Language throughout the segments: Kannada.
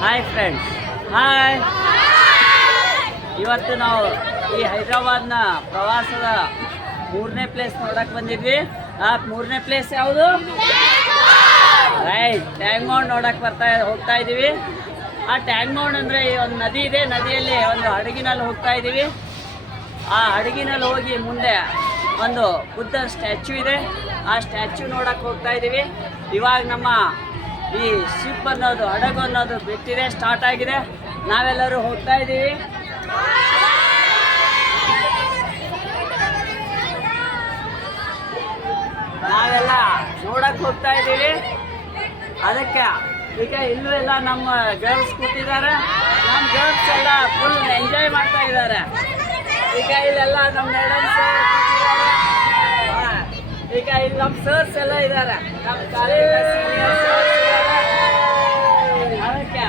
Hi friends, hi. ಇವತ್ತು ನಾವು ಈ ಹೈದರಾಬಾದ್ನ ಪ್ರವಾಸದ 3ನೇ ಪ್ಲೇಸ್ ನೋಡಕ್ಕೆ ಬಂದಿದ್ವಿ. ಆ 3ನೇ ಪ್ಲೇಸ್ ಯಾವುದು? ರೈಟ್, ಟ್ಯಾಂಕ್ ಬೌಂಡ್ ನೋಡಕ್ಕೆ ಹೋಗ್ತಾ ಇದ್ದೀವಿ. ಆ ಟ್ಯಾಂಕ್ ಬೌಂಡ್ ಅಂದರೆ ಒಂದು ನದಿ ಇದೆ, ನದಿಯಲ್ಲಿ ಒಂದು ಹಡಗಿನಲ್ಲಿ ಹೋಗ್ತಾ ಇದ್ದೀವಿ. ಆ ಹಡಗಿನಲ್ಲಿ ಹೋಗಿ ಮುಂದೆ ಒಂದು ಬುದ್ಧ ಸ್ಟ್ಯಾಚ್ಯೂ ಇದೆ, ಆ ಸ್ಟ್ಯಾಚ್ಯೂ ನೋಡಕ್ಕೆ ಹೋಗ್ತಾ ಇದ್ದೀವಿ. ಇವಾಗ ನಮ್ಮ ಈ ಶಿಪ್ ಅನ್ನೋದು, ಹಡಗು ಅನ್ನೋದು ಬಿಟ್ಟಿದೆ, ಸ್ಟಾರ್ಟ್ ಆಗಿದೆ. ನಾವೆಲ್ಲರೂ ಹೋಗ್ತಾ ಇದ್ದೀವಿ. ನಾವೆಲ್ಲ ನೋಡಕ್ಕೆ ಹೋಗ್ತಾ ಇದ್ದೀವಿ. ಅದಕ್ಕೆ ಈಗ ಇಲ್ಲೂ ಎಲ್ಲ ನಮ್ಮ ಗರ್ಲ್ಸ್ ಕೂತಿದ್ದಾರೆ. ನಮ್ಮ ಗರ್ಲ್ಸ್ ಎಲ್ಲ ಫುಲ್ ಎಂಜಾಯ್ ಮಾಡ್ತಾ ಇದ್ದಾರೆ. ಈಗ ಇಲ್ಲೆಲ್ಲ ನಮ್ಮ ಮೇಡಮ್ಸ್ ಕೂತಿದ್ದಾರೆ. ಈಗ ಇಲ್ಲಿ ನಮ್ಮ ಸರ್ಸ್ ಎಲ್ಲ ಇದ್ದಾರೆ, ನಮ್ಮ ಕಾಲೇಜ್ ಸರ್ಸ್ ಇದ್ದಾರೆ. ಅದಕ್ಕೆ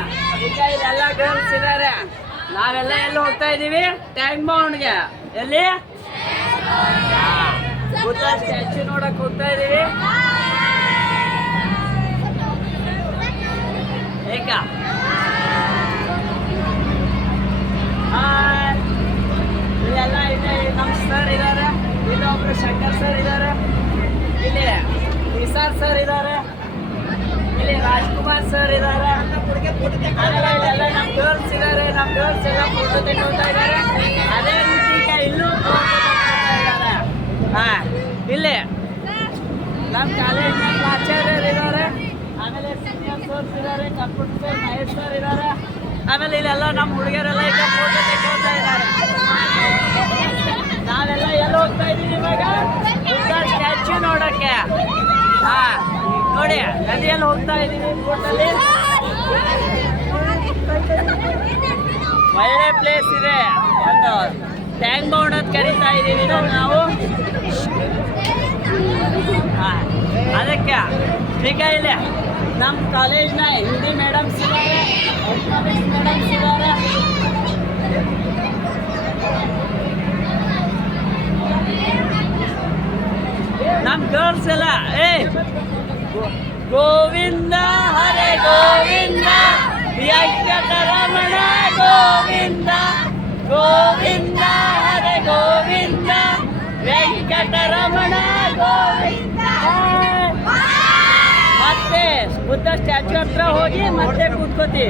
ಈಗ ಇಲ್ಲೆಲ್ಲ ಗರ್ಲ್ಸ್ ಇದ್ದಾರೆ. ನಾವೆಲ್ಲ ಎಲ್ಲಿ ಹೋಗ್ತಾ ಇದ್ದೀವಿ? ಟ್ಯಾಂಕ್ ಬೌಂಡ್ಗೆ. ಎಲ್ಲಿ? ಬುದ್ಧ ಸ್ಟ್ಯಾಚ್ಯೂ ನೋಡಕ್ ಹೋಗ್ತಾ ಇದೀವಿ. ಏಕ ಇಲ್ಲೆಲ್ಲ ಇದೆ. ನಮ್ಮ ಸರ್ ಇದ್ದಾರೆ, ಇಲ್ಲೊಬ್ರು ಶಂಕರ್ ಸರ್ ಇದ್ದಾರೆ, ಇಲ್ಲಿ ನಿಸಾರ್ ಸರ್ ಇದ್ದಾರೆ, ಇಲ್ಲಿ ರಾಜ್ಕುಮಾರ್ ಸರ್ ಇದ್ದಾರೆ. ಇಲ್ಲೆಲ್ಲ ನಮ್ಮ ಗರ್ಲ್ಸ್ ಇದ್ದಾರೆ. ನಮ್ಮ ಗರ್ಲ್ಸ್ ಎಲ್ಲ ಫೋಟೋ ತೆಗೆದುಕೊಳ್ತಾ ಇದ್ದಾರೆ. ಅದೇ ರೀತಿ ಈಗ ಇಲ್ಲೂ ಇಲ್ಲಿ ನಮ್ಮ ಕಾಲೇಜ್ನ ಪ್ರಾಚಾರ್ಯರು ಇದ್ದಾರೆ. ಆಮೇಲೆ ಸೀನಿಯರ್ ಸರ್ಸ್ ಇದ್ದಾರೆ, ಕಂಪ್ಯೂಟರ್ ಸರ್ ಮಹೇಶ್ ಸರ್ ಇದ್ದಾರೆ. ಆಮೇಲೆ ಇಲ್ಲೆಲ್ಲ ನಮ್ಮ ಹುಡುಗರೆಲ್ಲ ಈಗ ಫೋಟೋ ತೆಗೆದುಕೊಳ್ತಾ ಇದ್ದಾರೆ. ನಾವೆಲ್ಲ ಎಲ್ಲಿ ಹೋಗ್ತಾ ಇದ್ದೀವಿ ಇವಾಗ? ಸ್ಟ್ಯಾಚ್ಯೂ ನೋಡೋಕ್ಕೆ. ನೋಡಿ, ನದಿಯಲ್ಲಿ ಹೋಗ್ತಾ ಇದ್ದೀವಿ. ಬೋಟಲ್ಲಿ ಒಳ್ಳೆ ಪ್ಲೇಸ್ ಇದೆ. ಒಂದು ಟ್ಯಾಂಕ್ ಬೌಂಡ್ ಅಂತ ಕರೀತಾ ಇದ್ದೀವಿ ನಾವು. ಅದಕ್ಕೆ ಈಗ ಇಲ್ಲಿ ನಮ್ಮ ಕಾಲೇಜ್ನ ಹಿಂದಿ ಮೇಡಮ್ಸ್ ಇದ್ದಾರೆ, ಎಕನಾಮಿಕ್ಸ್ ಮೇಡಮ್ಸ್ ಇದ್ದಾರೆ. ನಮ್ಮ ಗರ್ಲ್ಸ್ ಎಲ್ಲ ಗೋವಿಂದ ಹರೇ ಗೋವಿಂದ ವೆಂಕಟರಮಣ ಗೋವಿಂದ, ಗೋವಿಂದ ಹರೇ ಗೋವಿಂದ ವೆಂಕಟರಮಣ ಗೋವಿಂದ. ಮತ್ತೆ ಬುದ್ಧ ಸ್ಟ್ಯಾಚ್ಯೂ ಹತ್ರ ಹೋಗಿ ಮತ್ತೆ ಕೂತ್ಕೋತಿ.